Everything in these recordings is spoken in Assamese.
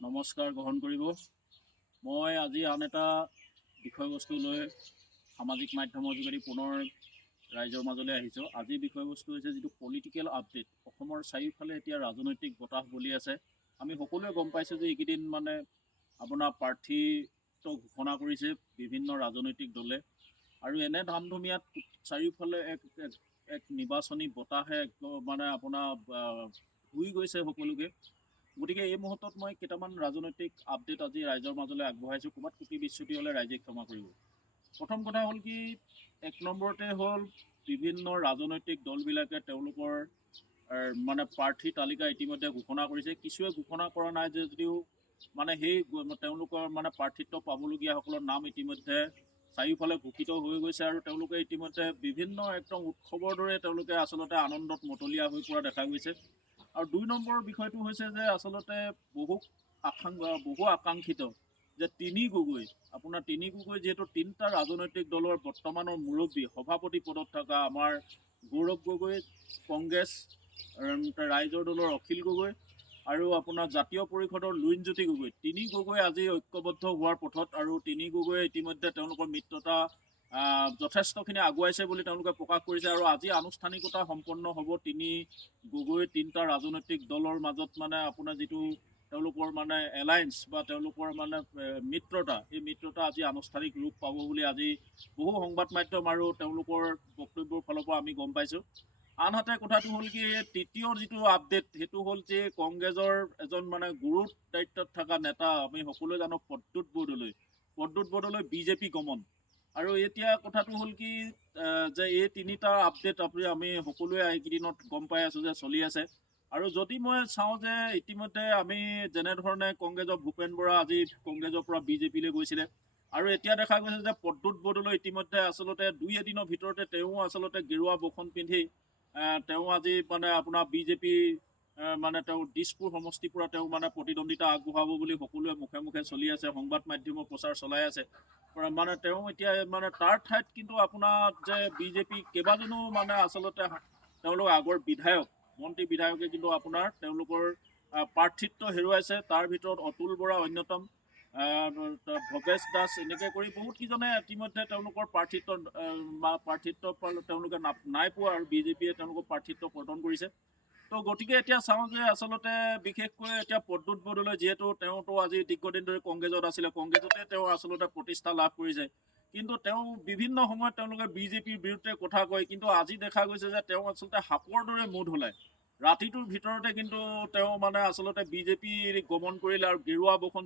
নমস্কাৰ গ্ৰহণ কৰিব। মই আজি আন এটা বিষয়বস্তু লৈ সামাজিক মাধ্যমৰ যোগেদি পুনৰ ৰাইজৰ মাজলৈ আহিছোঁ। আজিৰ বিষয়বস্তু হৈছে যিটো পলিটিকেল আপডেট। অসমৰ চাৰিওফালে এতিয়া ৰাজনৈতিক বতাহ বলি আছে। আমি সকলোৱে গম পাইছোঁ যে এইকেইদিন আপোনাৰ প্ৰাৰ্থীত্ব ঘোষণা কৰিছে বিভিন্ন ৰাজনৈতিক দলে, আৰু এনে ধামধুমীয়াত চাৰিওফালে এক নিৰ্বাচনী বতাহে আপোনাৰ ধুই গৈছে সকলোকে। গতিকে এই মুহূৰ্তত মই কেইটামান ৰাজনৈতিক আপডেট আজি ৰাইজৰ মাজলৈ আগবঢ়াইছোঁ। ক'ৰবাত ত্ৰুটি বিচ্যুতি হ'লে ৰাইজে ক্ষমা কৰিব। প্ৰথম কথা হ'ল কি, এক নম্বৰতে হ'ল বিভিন্ন ৰাজনৈতিক দলবিলাকে তেওঁলোকৰ প্ৰাৰ্থী তালিকা ইতিমধ্যে ঘোষণা কৰিছে। কিছুৱে ঘোষণা কৰা নাই যদিও সেই তেওঁলোকৰ প্ৰাৰ্থিত্ব পাবলগীয়াসকলৰ নাম ইতিমধ্যে চাৰিওফালে ঘোষিত হৈ গৈছে, আৰু তেওঁলোকে ইতিমধ্যে বিভিন্ন একদম উৎসৱৰ দৰে তেওঁলোকে আচলতে আনন্দত মতলীয়া হৈ পৰা দেখা গৈছে। আৰু ২ নম্বৰ বিষয়টো হৈছে যে আচলতে বহু আকাংক্ষিত যে তিনি গগৈ যিহেতু তিনিটা ৰাজনৈতিক দলৰ বৰ্তমানৰ মুৰব্বী সভাপতি পদত থকা আমাৰ গৌৰৱ গগৈ কংগ্ৰেছ, ৰাইজৰ দলৰ অখিল গগৈ, আৰু আপোনাৰ জাতীয় পৰিষদৰ লুইনজ্যোতি গগৈ, তিনি গগৈ আজি ঐক্যবদ্ধ হোৱাৰ পথত, আৰু তিনি গগৈয়ে ইতিমধ্যে তেওঁলোকৰ মিত্ৰতা যথেষ্টখিনি আগুৱাইছে বুলি তেওঁলোকে প্ৰকাশ কৰিছে। আৰু আজি আনুষ্ঠানিকতা সম্পন্ন হ'ব তিনিটা ৰাজনৈতিক দলৰ মাজত আপোনাৰ যিটো তেওঁলোকৰ এলায়েন্স বা তেওঁলোকৰ মিত্ৰতা, এই মিত্ৰতা আজি আনুষ্ঠানিক ৰূপ পাব বুলি আজি বহু সংবাদ মাধ্যম আৰু তেওঁলোকৰ বক্তব্যৰ ফালৰ পৰা আমি গম পাইছোঁ। আনহাতে কথাটো হ'ল কি, তৃতীয় যিটো আপডেট সেইটো হ'ল যে কংগ্ৰেছৰ এজন গুৰুৰ দায়িত্বত থকা নেতা, আমি সকলোৱে জানো প্ৰদ্যুৎ বৰদলৈ বিজেপি গমন। আৰু এতিয়া কথাটো হ'ল কি যে এই তিনিটা আপডেট আমি সকলোৱে এইকেইদিনত গম পাই আছোঁ যে চলি আছে। আৰু যদি মই চাওঁ যে ইতিমধ্যে আমি যেনেধৰণে কংগ্ৰেছৰ ভূপেন বৰা আজি কংগ্ৰেছৰ পৰা বিজেপিলৈ গৈছিলে, আৰু এতিয়া দেখা গৈছে যে প্ৰদ্যুৎ বৰদলৈ ইতিমধ্যে আচলতে ২-এদিনৰ ভিতৰতে তেওঁ আচলতে গেৰুৱা বসন পিন্ধি তেওঁ আজি আপোনাৰ বিজেপি তেওঁ দিছপুৰ সমষ্টিৰ পৰা তেওঁ প্ৰতিদ্বন্দ্বিতা আগবঢ়াব বুলি সকলোৱে মুখে মুখে চলি আছে, সংবাদ মাধ্যমৰ প্ৰচাৰ চলাই আছে। তেওঁ এতিয়া তাৰ ঠাইত কিন্তু আপোনাৰ যে বিজেপি কেইবাজনো আচলতে তেওঁলোক আগৰ মন্ত্ৰী বিধায়কে কিন্তু আপোনাৰ তেওঁলোকৰ প্ৰাৰ্থিত্ব হেৰুৱাইছে। তাৰ ভিতৰত অতুল বৰা অন্যতম, ভৱেশ দাস, এনেকৈ কৰি বহুতকেইজনে ইতিমধ্যে তেওঁলোকৰ প্ৰাৰ্থিত্ব তেওঁলোকে নাই পোৱা, আৰু বিজেপিয়ে তেওঁলোকৰ প্ৰাৰ্থিত্ব প্ৰদান কৰিছে। তো গতিকে এতিয়া চাওঁ যে আচলতে বিশেষকৈ এতিয়া প্ৰদ্যুৎ বৰদলৈ যিহেতু তেওঁতো আজি দীৰ্ঘদিন ধৰি কংগ্ৰেছত আছিলে, কংগ্ৰেছতে তেওঁ আচলতে প্ৰতিষ্ঠা লাভ কৰিছে, কিন্তু তেওঁ বিভিন্ন সময়ত তেওঁলোকে বিজেপিৰ বিৰুদ্ধে কথা কয়, কিন্তু আজি দেখা গৈছে যে তেওঁ আচলতে সাপৰ দৰে মুধ ওলায়। ৰাতিটোৰ ভিতৰতে কিন্তু তেওঁ আচলতে বিজেপি গমন কৰিলে, আৰু গেৰুৱা বসন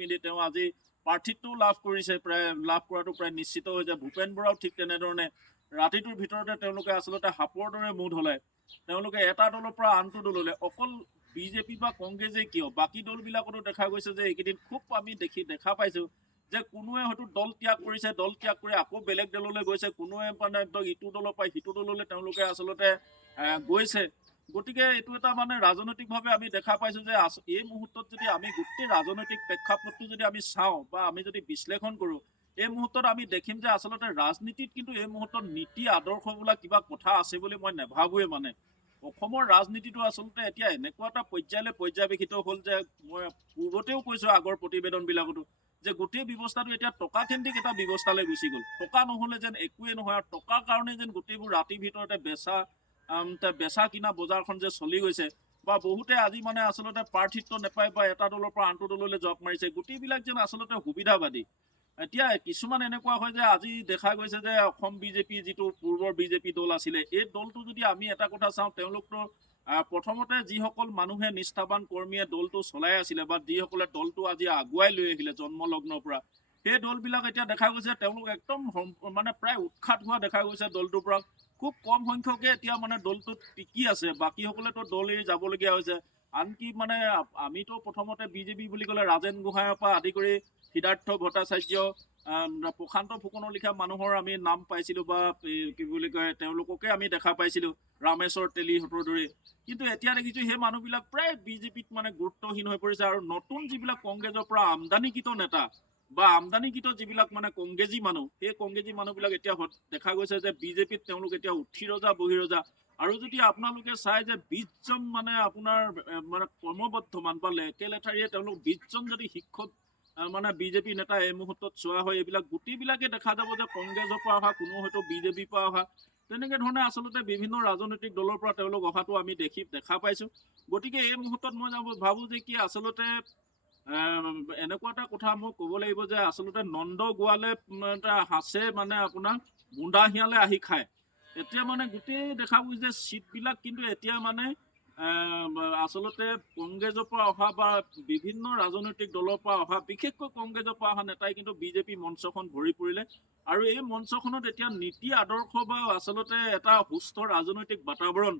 পিন্ধি তেওঁ আজি প্ৰাৰ্থিত্বও লাভ কৰাটো প্ৰায় নিশ্চিত হৈছে। ভূপেন বৰাও ঠিক তেনেধৰণে ৰাতিটোৰ ভিতৰতে তেওঁলোকে আচলতে সাপৰ দৰে মুধ ওলায়। তেওঁলোকে এটা দলৰ পৰা আনটো দললৈ, অকল বিজেপি বা কংগ্ৰেছে কিয়, বাকী দলবিলাকতো দেখা গৈছে যে এইকেইদিন খুব আমি দেখা পাইছোঁ যে কোনোৱে হয়তো দল ত্যাগ কৰিছে, দল ত্যাগ কৰি আকৌ বেলেগ দললৈ গৈছে, কোনোৱে ইটো দলৰ পৰা সিটো দললৈ তেওঁলোকে আচলতে গৈছে। গতিকে এইটো এটা ৰাজনৈতিকভাৱে আমি দেখা পাইছোঁ যে এই মুহূৰ্তত যদি আমি গোটেই ৰাজনৈতিক প্ৰেক্ষাপটটো যদি আমি চাওঁ বা আমি যদি বিশ্লেষণ কৰোঁ, এই মুহূৰ্তত আমি দেখিম যে আচলতে ৰাজনীতিত কিন্তু এই মুহূৰ্তত নীতি আদৰ্শ বোলা কিবা কথা আছে বুলি মই নাভাবোৱে। অসমৰ ৰাজনীতিটো আচলতে এতিয়া এনেকুৱা এটা পৰ্যায়লৈ পৰ্যায়বেক্ষিত হ'ল যে মই পূৰ্বতেও কৈছোঁ আগৰ প্ৰতিবেদনবিলাকতো, যে গোটেই ব্যৱস্থাটো এতিয়া টকা কেন্দ্ৰিক এটা ব্যৱস্থালৈ গুচি গ'ল। টকা নহ'লে যেন একোৱেই নহয়, আৰু টকাৰ কাৰণে যেন গোটেইবোৰ ৰাতিৰ ভিতৰতে বেচা কিনা বজাৰখন যে চলি গৈছে, বা বহুতে আজি আচলতে প্ৰাৰ্থিত্ব নাপায় বা এটা দলৰ পৰা আনটো দললৈ জঁপ মাৰিছে, গোটেইবিলাক যেন আচলতে সুবিধাবাদী। এতিয়া কিছুমান এনেকুৱা হয় যে আজি দেখা গৈছে যে অসম বিজেপি যিটো পূৰ্বৰ বিজেপি দল আছিলে, এই দলটো যদি আমি এটা কথা চাওঁ, তেওঁলোকতো প্ৰথমতে যিসকল মানুহে নিষ্ঠাবান কৰ্মীয়ে দলটো চলাই আছিলে বা যিসকলে দলটো আজি আগুৱাই লৈ আহিলে জন্মলগ্নৰ পৰা, সেই দলবিলাক এতিয়া দেখা গৈছে তেওঁলোক একদম প্ৰায় উৎখাত হোৱা দেখা গৈছে দলটোৰ পৰা। খুব কম সংখ্যকে এতিয়া দলটোত টিকি আছে, বাকীসকলেতো দল এৰি যাবলগীয়া হৈছে। আনকি আমিতো প্ৰথমতে বিজেপি বুলি ক'লে ৰাজেন গোহাঁইৰ পৰা আদি কৰি সিদ্ধাৰ্থ ভট্টাচাৰ্য, প্ৰশান্ত ফুকনৰ লিখা মানুহৰ আমি নাম পাইছিলোঁ, বা কি বুলি কয় তেওঁলোককে আমি দেখা পাইছিলোঁ, ৰামেশ্বৰ তেলীহঁতৰ দৰে। কিন্তু এতিয়া দেখিছোঁ সেই মানুহবিলাক প্ৰায় বিজেপিত গুৰুত্বহীন হৈ পৰিছে, আৰু নতুন যিবিলাক কংগ্ৰেছৰ পৰা আমদানিকৃত নেতা বা আমদানিকৃত যিবিলাক কংগ্ৰেছী মানুহ, সেই কংগ্ৰেছী মানুহবিলাক এতিয়া দেখা গৈছে যে বিজেপিত তেওঁলোক এতিয়া উঠি ৰজা বহি ৰজা, আৰু যদি আপোনালোকে চাই যে 20জন মানে আপোনাৰ মানে কৰ্মবৰ্ধমান বা একেলেঠাৰিয়ে তেওঁলোক 20জন যদি শিক্ষক মানে বিজেপি নেতা এই মুহূৰ্তত চোৱা হয়, এইবিলাক গোটেইবিলাকে দেখা যাব যে কংগ্ৰেছৰ পৰা অহা, কোনো হয়তো বিজেপিৰ পৰা অহা, তেনেকে ধৰণে আচলতে বিভিন্ন ৰাজনৈতিক দলৰ পৰা তেওঁলোক অহাটো আমি দেখা পাইছোঁ। গতিকে এই মুহূৰ্তত মই ভাবোঁ যে কি আচলতে এনেকুৱা এটা কথা মই ক'ব লাগিব যে আচলতে নন্দ গোৱালে এটা হাঁচে মানে আপোনাৰ বুন্দা শিয়ালে আহি খায়। এতিয়া মানে গোটেই দেখা গৈছে যে চিটবিলাক কিন্তু এতিয়া মানে আচলতে কংগ্ৰেছৰ পৰা অহা বা বিভিন্ন ৰাজনৈতিক দলৰ পৰা অহা, বিশেষকৈ কংগ্ৰেছৰ পৰা অহা নেতাই কিন্তু বিজেপি মঞ্চখন ভৰি পৰিলে। আৰু এই মঞ্চখনত এতিয়া নীতি আদৰ্শ বা আচলতে এটা সুস্থ ৰাজনৈতিক বাতাবৰণ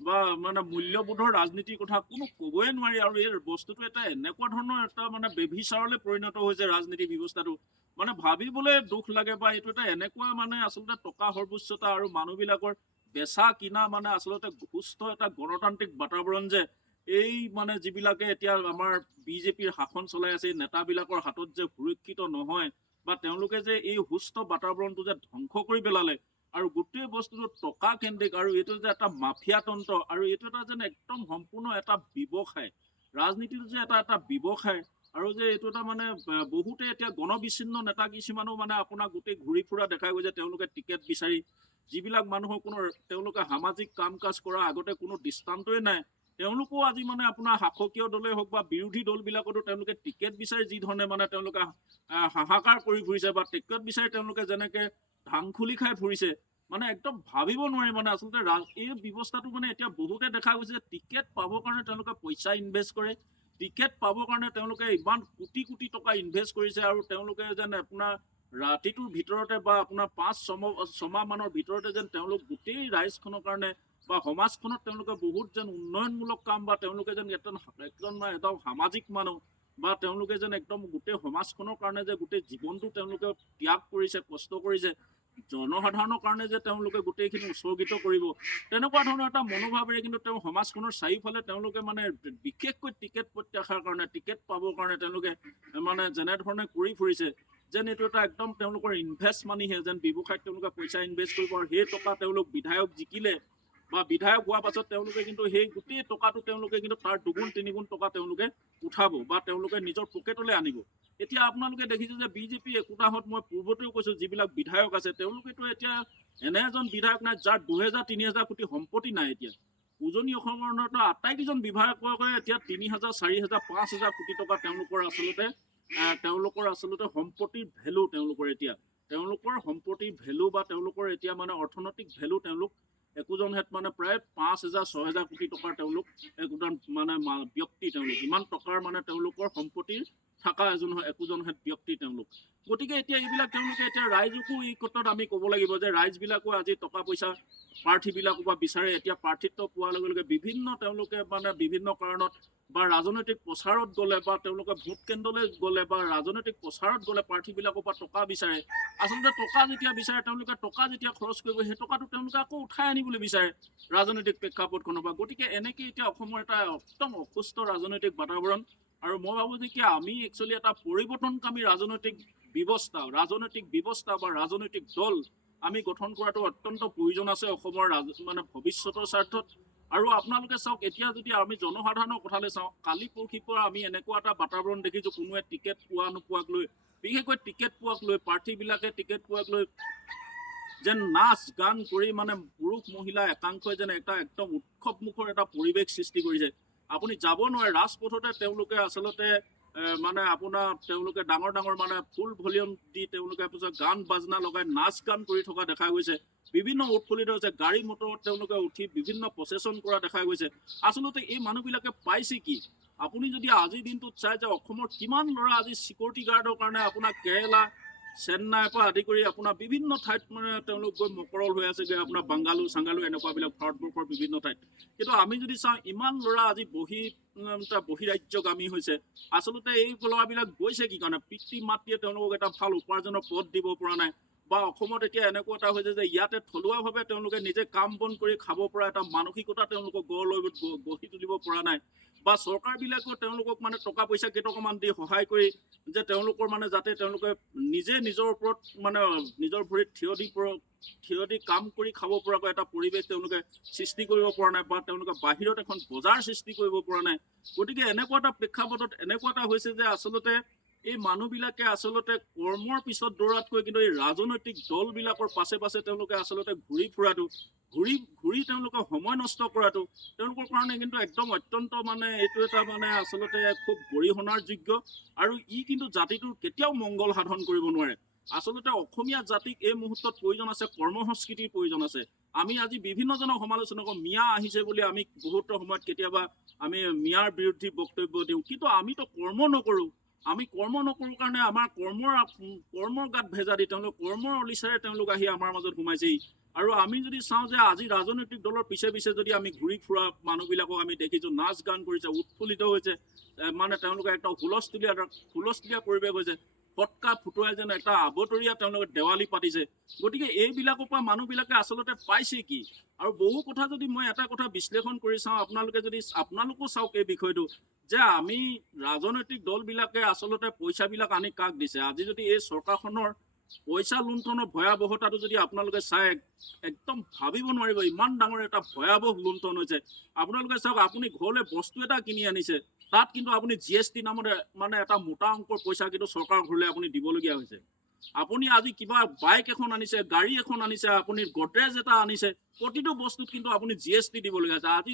বা মানে মূল্যবোধৰ ৰাজনীতিৰ কথা কোনো ক'বই নোৱাৰি। আৰু এই বস্তুটো এটা এনেকুৱা ধৰণৰ এটা মানে বেভিচাৰলৈ পৰিণত হৈছে ৰাজনীতি ব্যৱস্থাটো, মানে ভাবিবলৈ দুখ লাগে। বা এইটো এটা এনেকুৱা মানে আচলতে টকা সৰ্বোচ্চতা আৰু মানুহবিলাকৰ বেচা কিনা মানে আচলতে সুস্থ এটা গণতান্ত্ৰিক বাতাবৰণ যে এই মানে যিবিলাকে এতিয়া আমাৰ বিজেপিৰ শাসন চলাই আছে, এই নেতাবিলাকৰ হাতত যে সুৰক্ষিত নহয় বা তেওঁলোকে যে এই সুস্থ বাতাবৰণটো যে ধ্বংস কৰি পেলালে আৰু গোটেই বস্তুটো টকা কেন্দ্ৰিক, আৰু এইটো যে এটা মাফিয়া তন্ত্ৰ, আৰু এইটো এটা যেন একদম সম্পূৰ্ণ এটা ব্যৱসায়, ৰাজনীতিটো যে এটা ব্যৱসায়, আৰু যে এইটো এটা মানে বহুতে এতিয়া গণবিচ্ছিন্ন নেতা কিছুমানো মানে আপোনাক গোটেই ঘূৰি ফুৰা দেখা গৈছে তেওঁলোকে টিকেট বিচাৰি, যিবিলাক মানুহৰ কোনো তেওঁলোকে সামাজিক কাম কাজ কৰা আগতে কোনো দৃষ্টান্তই নাই, তেওঁলোকো আজি মানে আপোনাৰ শাসকীয় দলেই হওক বা বিৰোধী দলবিলাকতো তেওঁলোকে টিকেট বিচাৰি যি ধৰণে মানে তেওঁলোকে হাহাকাৰ কৰি ফুৰিছে বা টিকেট বিচাৰি তেওঁলোকে যেনেকে ধাংখুলি খাই ফুৰিছে, মানে একদম ভাবিব নোৱাৰি। মানে আচলতে এই ব্যৱস্থাটো মানে এতিয়া বহুতে দেখা গৈছে যে টিকেট পাবৰ কাৰণে তেওঁলোকে পইচা ইনভেষ্ট কৰে, টিকেট পাবৰ কাৰণে তেওঁলোকে ইমান কোটি কোটি টকা ইনভেষ্ট কৰিছে, আৰু তেওঁলোকে যেন আপোনাৰ ৰাতিটোৰ ভিতৰতে বা আপোনাৰ 5-6 মাহৰ ভিতৰতে যেন তেওঁলোক গোটেই ৰাইজখনৰ কাৰণে বা সমাজখনত তেওঁলোকে বহুত যেন উন্নয়নমূলক কাম বা তেওঁলোকে যেন এটা সামাজিক মানুহ বা তেওঁলোকে যেন একদম গোটেই সমাজখনৰ কাৰণে যে গোটেই জীৱনটো তেওঁলোকে ত্যাগ কৰিছে, কষ্ট কৰিছে, জনসাধাৰণৰ কাৰণে যে তেওঁলোকে গোটেইখিনি উৎসৰ্গিত কৰিব, তেনেকুৱা ধৰণৰ এটা মনোভাৱেৰে কিন্তু তেওঁ সমাজখনৰ চাৰিওফালে তেওঁলোকে মানে বিশেষকৈ টিকেট প্ৰত্যাশাৰ কাৰণে, টিকেট পাবৰ কাৰণে তেওঁলোকে মানে যেনেধৰণে কৰি ফুৰিছে, যেন এইটো এটা একদম তেওঁলোকৰ ইনভেষ্ট মানিহে, যেন ব্যৱসায়ত তেওঁলোকে পইচা ইনভেষ্ট কৰিব, আৰু সেই টকা তেওঁলোক বিধায়ক জিকিলে বা বিধায়ক হোৱাৰ পাছত তেওঁলোকে কিন্তু সেই গোটেই টকাটো তেওঁলোকে কিন্তু তাৰ 2-3 গুণ টকা তেওঁলোকে উঠাব বা তেওঁলোকে নিজৰ পকেটলৈ আনিব। এতিয়া আপোনালোকে দেখিছে যে বিজেপি একোটাহত, মই পূৰ্বতেও কৈছোঁ, যিবিলাক বিধায়ক আছে তেওঁলোকেতো এতিয়া এনে এজন বিধায়ক নাই যাৰ 2000-3000 কোটি সম্পত্তি নাই। এতিয়া উজনি অসমৰ আটাইকেইজন বিধায়কে এতিয়া 3000-4000-5000 কোটি টকা তেওঁলোকৰ আচলতে সম্পত্তিৰ ভেলু, তেওঁলোকৰ সম্পত্তিৰ ভেলু বা তেওঁলোকৰ এতিয়া মানে অৰ্থনৈতিক ভেলু তেওঁলোক একোজন হেড মানে প্ৰায় 5000-6000 কোটি টকাৰ তেওঁলোক একোজন মানে ব্যক্তি, তেওঁলোক ইমান টকাৰ মানে তেওঁলোকৰ সম্পত্তিৰ থকা একোজন হেড ব্যক্তি তেওঁলোক। গতিকে এতিয়া এইবিলাক তেওঁলোকে এতিয়া ৰাইজকো এই ক্ষেত্ৰত আমি ক'ব লাগিব যে ৰাইজবিলাকো আজি টকা পইচা প্ৰাৰ্থীবিলাকো বা বিচাৰে, এতিয়া প্ৰাৰ্থিত্ব পোৱাৰ লগে লগে তেওঁলোকে মানে বিভিন্ন কাৰণত বা ৰাজনৈতিক প্ৰচাৰত গ'লে বা তেওঁলোকে ভোট কেন্দ্ৰলৈ গ'লে বা ৰাজনৈতিক প্ৰচাৰত গ'লে প্ৰাৰ্থীবিলাকৰ পৰা টকা বিচাৰে। আচলতে টকা যেতিয়া বিচাৰে, তেওঁলোকে টকা যেতিয়া খৰচ কৰিব, সেই টকাটো তেওঁলোকে আকৌ উঠাই আনিবলৈ বিচাৰে ৰাজনৈতিক প্ৰেক্ষাপটখনৰ পৰা। গতিকে এনেকে এতিয়া অসমৰ এটা একদম অসুস্থ ৰাজনৈতিক বাতাবৰণ, আৰু মই ভাবোঁ যে কি আমি একচুৱেলি এটা পৰিৱৰ্তনকামী ৰাজনৈতিক ব্যৱস্থা বা ৰাজনৈতিক দল আমি গঠন কৰাটো অত্যন্ত প্ৰয়োজন আছে অসমৰ মানে ভৱিষ্যতৰ স্বাৰ্থত। আৰু আপোনালোকে চাওক, এতিয়া যদি আমি জনসাধাৰণৰ কথালৈ চাওঁ, কালি পৰহিৰ পৰা আমি এনেকুৱা এটা বাতাবৰণ দেখিছোঁ, কোনোৱে টিকেট পোৱা নোপোৱাক লৈ, বিশেষকৈ টিকেট পোৱাক লৈ, প্ৰাৰ্থীবিলাকে টিকেট পোৱাক লৈ যেন নাচ গান কৰি মানে পুৰুষ মহিলা একাংশই যেন এটা একদম উৎসৱমুখৰ এটা পৰিৱেশ সৃষ্টি কৰিছে। আপুনি যাব নোৱাৰে ৰাজপথতে, তেওঁলোকে আচলতে মানে আপোনাৰ তেওঁলোকে ডাঙৰ ডাঙৰ মানে ফুল ভলিউম দি তেওঁলোকে পিছত গান বাজনা লগাই নাচ গান কৰি থকা দেখা গৈছে। বিভিন্ন উৎফুল্লিত হৈছে, গাড়ী মটৰত তেওঁলোকে উঠি বিভিন্ন প্ৰচেছন কৰা দেখা গৈছে। আচলতে এই মানুহবিলাকে পাইছে কি? আপুনি যদি আজিৰ দিনটোত চাই যে অসমৰ কিমান ল'ৰা আজি চিকিউৰিটি গাৰ্ডৰ কাৰণে আপোনাৰ কেৰেলা, চেন্নাইৰ পৰা আদি কৰি আপোনাৰ বিভিন্ন ঠাইত মানে তেওঁলোক গৈ মকৰল হৈ আছেগৈ, আপোনাৰ বাংগালুৰু চাংগালুৰু এনেকুৱাবিলাক ভাৰতবৰ্ষৰ বিভিন্ন ঠাইত। কিন্তু আমি যদি চাওঁ, ইমান ল'ৰা আজি বহিৰাজ্যগামী হৈছে। আচলতে এই ল'ৰাবিলাক গৈছে কি কাৰণে? পিতৃ মাতৃয়ে তেওঁলোকক এটা ভাল উপাৰ্জনৰ পথ দিব পৰা নাই, বা অসমত এতিয়া এনেকুৱা এটা হৈছে যে ইয়াতে থলুৱাভাৱে তেওঁলোকে নিজে কাম বন কৰি খাব পৰা এটা মানসিকতা তেওঁলোকক গঢ়ি তুলিব পৰা নাই, বা চৰকাৰবিলাকেও তেওঁলোকক মানে টকা পইচা কেইটকামান দি সহায় কৰি যে তেওঁলোকৰ মানে যাতে তেওঁলোকে নিজে নিজৰ ওপৰত মানে নিজৰ ভৰিত থিয় দি কাম কৰি খাব পৰাকৈ এটা পৰিৱেশ তেওঁলোকে সৃষ্টি কৰিব পৰা নাই, বা তেওঁলোকে বাহিৰত এখন বজাৰ সৃষ্টি কৰিব পৰা নাই। গতিকে এনেকুৱা এটা প্ৰেক্ষাপটত এনেকুৱা এটা হৈছে যে আচলতে এই মানুহবিলাকে আচলতে কৰ্মৰ পিছত দৌৰাতকৈ কিন্তু এই ৰাজনৈতিক দলবিলাকৰ পাছে পাছে তেওঁলোকে আচলতে ঘূৰি তেওঁলোকে সময় নষ্ট কৰাটো তেওঁলোকৰ কাৰণে কিন্তু একদম অত্যন্ত মানে এইটো এটা মানে আচলতে খুব গৰিহণাৰ যোগ্য, আৰু ই কিন্তু জাতিটোৰ কেতিয়াও মংগল সাধন কৰিব নোৱাৰে। আচলতে অসমীয়া জাতিক এই মুহূৰ্তত প্ৰয়োজন আছে কৰ্মসংস্কৃতিৰ প্ৰয়োজন আছে। আমি আজি বিভিন্নজনক সমালোচনা কৰোঁ, মিয়া আহিছে বুলি আমি বহুত সময়ত কেতিয়াবা আমি মিয়াৰ বিৰুদ্ধে বক্তব্য দিওঁ, কিন্তু আমিতো কৰ্ম নকৰোঁ। আমি কৰ্ম নকৰোঁ কাৰণে আমাৰ কৰ্মৰ গাত ভেজা দি তেওঁলোক কৰ্মৰ অলিচাৰে তেওঁলোক আহি আমাৰ মাজত সোমাইছেহি। আৰু আমি যদি চাওঁ যে আজি ৰাজনৈতিক দলৰ পিছে পিছে যদি আমি ঘূৰি ফুৰা মানুহবিলাকক আমি দেখিছোঁ, নাচ গান কৰিছে, উৎফুল্লিত হৈছে, মানে তেওঁলোকে একটা হুলস্থুলীয়া পৰিৱেশ হৈছে, ফটকা ফুটুৱাই যেন এটা আবতৰীয়া তেওঁলোকে দেৱালী পাতিছে। গতিকে এইবিলাকৰ পৰা মানুহবিলাকে আচলতে পাইছে কি? আৰু বহু কথা যদি মই এটা কথা বিশ্লেষণ কৰি চাওঁ, আপোনালোকো চাওক এই বিষয়টো, যে আমি ৰাজনৈতিক দলবিলাকে আচলতে পইচাবিলাক আনি কাক দিছে। আজি যদি এই চৰকাৰখনৰ পইচা লুণ্ঠনৰ ভয়াৱহতাটো যদি আপোনালোকে চাই একদম ভাবিব নোৱাৰিব, ইমান ডাঙৰ এটা ভয়াৱহ লুণ্ঠন হৈছে। আপোনালোকে চাওক, আপুনি ঘৰলৈ বস্তু এটা কিনি আনিছে, তাত কিন্তু আপুনি GST নামত মানে এটা মোটা অংকৰ পইচা কিন্তু চৰকাৰৰ ঘৰলৈ আপুনি দিবলগীয়া হৈছে। আপুনি আজি কিবা বাইক এখন আনিছে, গাড়ী এখন আনিছে, আপুনি গডৰেজ এটা আনিছে, প্ৰতিটো বস্তুত কিন্তু আপুনি GST দিবলগীয়া হৈছে। আজি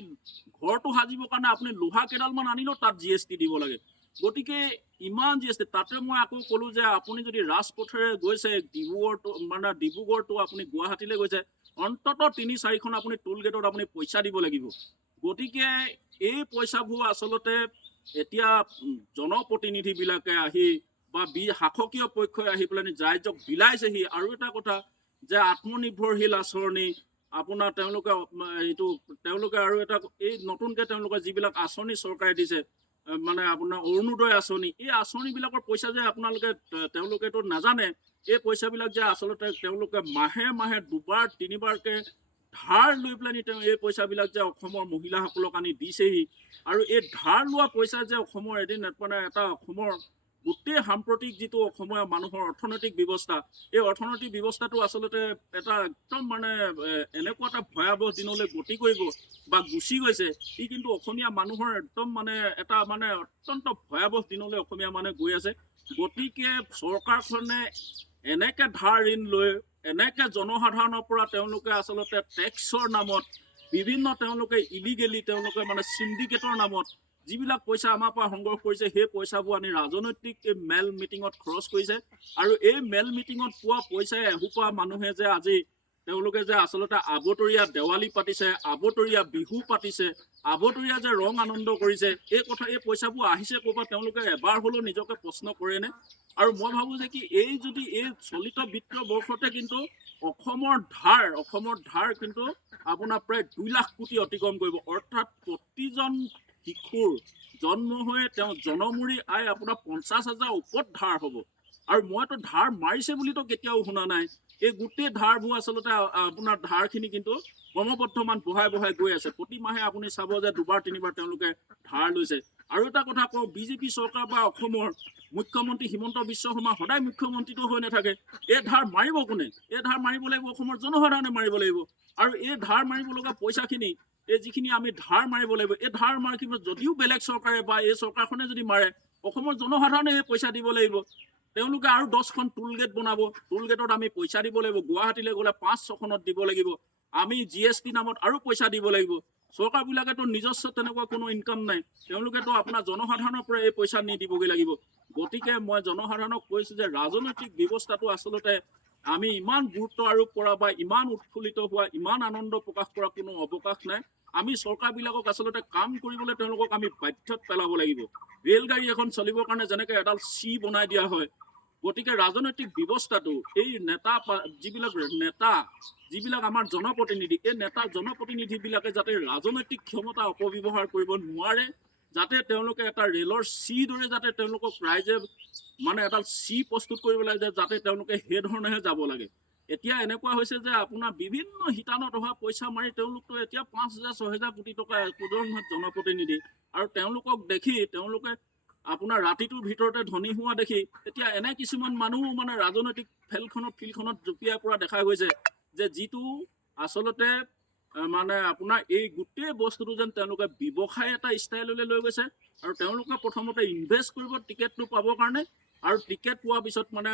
ঘৰটো সাজিবৰ কাৰণে আপুনি লোহা কেইডালমান আনিলেও তাত GST দিব লাগে। গতিকে ইমান GST, তাতে মই আকৌ ক'লো যে আপুনি যদি ৰাজপথেৰে গৈছে ডিব্ৰুগড়টো আপুনি গুৱাহাটীলৈ গৈছে, অন্ততঃ ৩-৪খন আপুনি টোল গেটত আপুনি পইচা দিব লাগিব। গতিকে এই পইচাবোৰ আচলতে এতিয়া জনপ্ৰতিনিধিবিলাকে আহি বা শাসকীয় পক্ষই আহি পেলাই ৰাইজক বিলাইছেহি। আৰু এটা কথা যে আত্মনিৰ্ভৰশীল আঁচনি আপোনাৰ তেওঁলোকে আৰু এটা এই নতুনকে তেওঁলোকে যিবিলাক আঁচনি চৰকাৰে দিছে, মানে আপোনাৰ অৰুণোদয় আঁচনি, এই আঁচনিবিলাকৰ পইচা যে তেওঁলোকেতো নাজানে, এই পইচাবিলাক যে আচলতে তেওঁলোকে মাহে মাহে 2-3বাৰকে ধাৰ লৈ পেলাই এই পইচাবিলাক যে অসমৰ মহিলাসকলক আনি দিছেহি। আৰু এই ধাৰ লোৱা পইচা যে অসমৰ অসমৰ গোটেই সাম্প্ৰতিক যিটো অসমীয়া মানুহৰ অৰ্থনৈতিক ব্যৱস্থা, এই অৰ্থনৈতিক ব্যৱস্থাটো আচলতে এটা একদম মানে এনেকুৱা এটা ভয়াৱহ দিনলৈ গতি কৰিব বা গুচি গৈছে। ই কিন্তু অসমীয়া মানুহৰ একদম মানে এটা মানে অত্যন্ত ভয়াৱহ দিনলৈ অসমীয়া মানুহে গৈ আছে। গতিকে চৰকাৰখনে এনেকে ধাৰ ঋণ লৈ এনেকে জনসাধাৰণৰ পৰা তেওঁলোকে আচলতে টেক্সৰ নামত বিভিন্ন তেওঁলোকে ইলিগেলি তেওঁলোকে মানে চিণ্ডিকেটৰ নামত যিবিলাক পইচা আমাৰ পৰা সংগ্ৰহ কৰিছে, সেই পইচাবোৰ আনি ৰাজনৈতিক মেল মিটিঙত খৰচ কৰিছে। আৰু এই মেল মিটিঙত পোৱা পইচাই এসোপা মানুহে যে আজি তেওঁলোকে যে আচলতে আবতৰীয়া দেৱালী পাতিছে, আবতৰীয়া বিহু পাতিছে, আবতৰীয়া যে ৰং আনন্দ কৰিছে, এই পইচাবোৰ আহিছে ক'ৰ পৰা তেওঁলোকে এবাৰ হ'লেও নিজকে প্ৰশ্ন কৰেনে? আৰু মই ভাবোঁ যে কি এই চলিত বিত্তীয় বৰ্ষতে কিন্তু অসমৰ ধাৰ কিন্তু আপোনাৰ প্ৰায় 2 লাখ কোটি অতিক্ৰম কৰিব। অৰ্থাৎ প্ৰতিজন শিশুৰ জন্ম হৈ তেওঁ জনমূৰি আয় আপোনাৰ 50,000 ওপৰত ধাৰ হ'ব। আৰু মইতো ধাৰ মাৰিছে বুলিতো কেতিয়াও শুনা নাই। এই গোটেই ধাৰবোৰ আচলতে আপোনাৰ ধাৰখিনি কিন্তু ক্ৰমবৰ্ধমান বঢ়াই গৈ আছে। প্ৰতি মাহে আপুনি চাব যে 2-3বাৰ তেওঁলোকে ধাৰ লৈছে। আৰু এটা কথা কওঁ, বিজেপি চৰকাৰ বা অসমৰ মুখ্যমন্ত্ৰী হিমন্ত বিশ্ব শৰ্মা সদায় মুখ্যমন্ত্ৰীটো হৈ নাথাকে। এই ধাৰ মাৰিব কোনে? এই ধাৰ মাৰিব লাগিব অসমৰ জনসাধাৰণে মাৰিব লাগিব। আৰু এই ধাৰ মাৰিব লগা পইচাখিনি, এই যিখিনি আমি ধাৰ মাৰিব লাগিব, এই ধাৰ মাৰিব যদিও বেলেগ চৰকাৰে বা এই চৰকাৰখনে যদি মাৰে, অসমৰ জনসাধাৰণে এই পইচা দিব লাগিব। তেওঁলোকে আৰু 10খন টোল গেট বনাব, টোল গেটত আমি পইচা দিব লাগিব। গুৱাহাটীলৈ গ'লে 5-6খনত দিব লাগিব। আমি GST নামত আৰু পইচা দিব লাগিব। চৰকাৰবিলাকেতো নিজস্ব তেনেকুৱা কোনো ইনকাম নাই, তেওঁলোকেতো আপোনাৰ জনসাধাৰণৰ পৰা এই পইচা নি দিবগৈ লাগিব। গতিকে মই জনসাধাৰণক কৈছোঁ যে ৰাজনৈতিক ব্যৱস্থাটো আচলতে আমি ইমান গুৰুত্ব আৰোপ কৰা বা ইমান উৎফুল্লিত হোৱা, ইমান আনন্দ প্ৰকাশ কৰা কোনো অৱকাশ নাই। আমি চৰকাৰবিলাকক আচলতে কাম কৰিবলৈ তেওঁলোকক আমি বাধ্যত পেলাব লাগিব। ৰেলগাড়ী এখন চলিবৰ কাৰণে যেনেকৈ এডাল চি বনাই দিয়া হয়, গতিকে ৰাজনৈতিক ব্যৱস্থাটো এই যিবিলাক আমাৰ জনপ্ৰতিনিধি, এই জনপ্ৰতিনিধিবিলাকে যাতে ৰাজনৈতিক ক্ষমতা অপব্যৱহাৰ কৰিব নোৱাৰে, যাতে তেওঁলোকে এটা ৰেলৰ চি দৰে যাতে তেওঁলোকক ৰাইজে মানে এটা চি প্ৰস্তুত কৰিব লাগে যাতে তেওঁলোকে সেইধৰণেহে যাব লাগে। এতিয়া এনেকুৱা হৈছে যে আপোনাৰ বিভিন্ন শিতানত অহা পইচা মাৰি তেওঁলোকতো এতিয়া 5,000 6,000 কোটি টকা একোজন জনপ্ৰতিনিধি, আৰু তেওঁলোকক দেখি তেওঁলোকে আপোনাৰ ৰাতিটোৰ ভিতৰতে ধনী হোৱা দেখি এতিয়া এনে কিছুমান মানুহ মানে ৰাজনৈতিক ফিল্ডখনত জঁপিয়াই পৰা দেখা গৈছে যে যিটো আচলতে মানে আপোনাৰ এই গোটেই বস্তুটো যেন তেওঁলোকে ব্যৱসায় এটা ষ্টাইললৈ লৈ গৈছে, আৰু তেওঁলোকে প্ৰথমতে ইনভেষ্ট কৰিব টিকেটটো পাবৰ কাৰণে, আৰু টিকেট পোৱাৰ পিছত মানে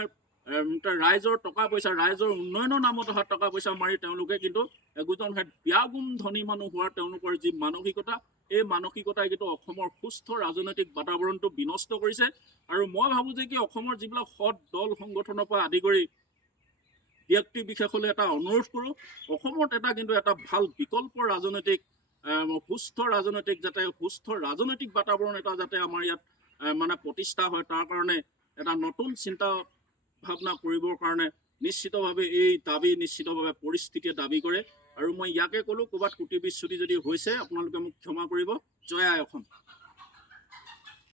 ৰাইজৰ টকা পইচা, ৰাইজৰ উন্নয়নৰ নামত অহা টকা পইচা মাৰি তেওঁলোকে কিন্তু একোজন ব্যাগুম ধনী মানুহ হোৱাৰ তেওঁলোকৰ যি মানসিকতা, এই মানসিকতাই কিন্তু অসমৰ সুস্থ ৰাজনৈতিক বাতাবৰণটো বিনষ্ট কৰিছে। আৰু মই ভাবোঁ যে কি অসমৰ যিবিলাক সৎ দল সংগঠনৰ পৰা আদি কৰি ব্যক্তি বিশেষলৈ এটা অনুৰোধ কৰোঁ, অসমত কিন্তু এটা ভাল বিকল্প ৰাজনৈতিক সুস্থ ৰাজনৈতিক বাতাবৰণ এটা যাতে আমাৰ ইয়াত মানে প্ৰতিষ্ঠা হয়, তাৰ কাৰণে এটা নতুন চিন্তা ভাৱনা কৰিবৰ কাৰণে নিশ্চিতভাৱে এই দাবী নিশ্চিতভাৱে পৰিস্থিতিয়ে দাবী কৰে। আৰু মই ইয়াকে ক'লোঁ, ক'ৰবাত কুটি বিচ্যুতি যদি হৈছে আপোনালোকে মোক ক্ষমা কৰিব। জয় আই অসম।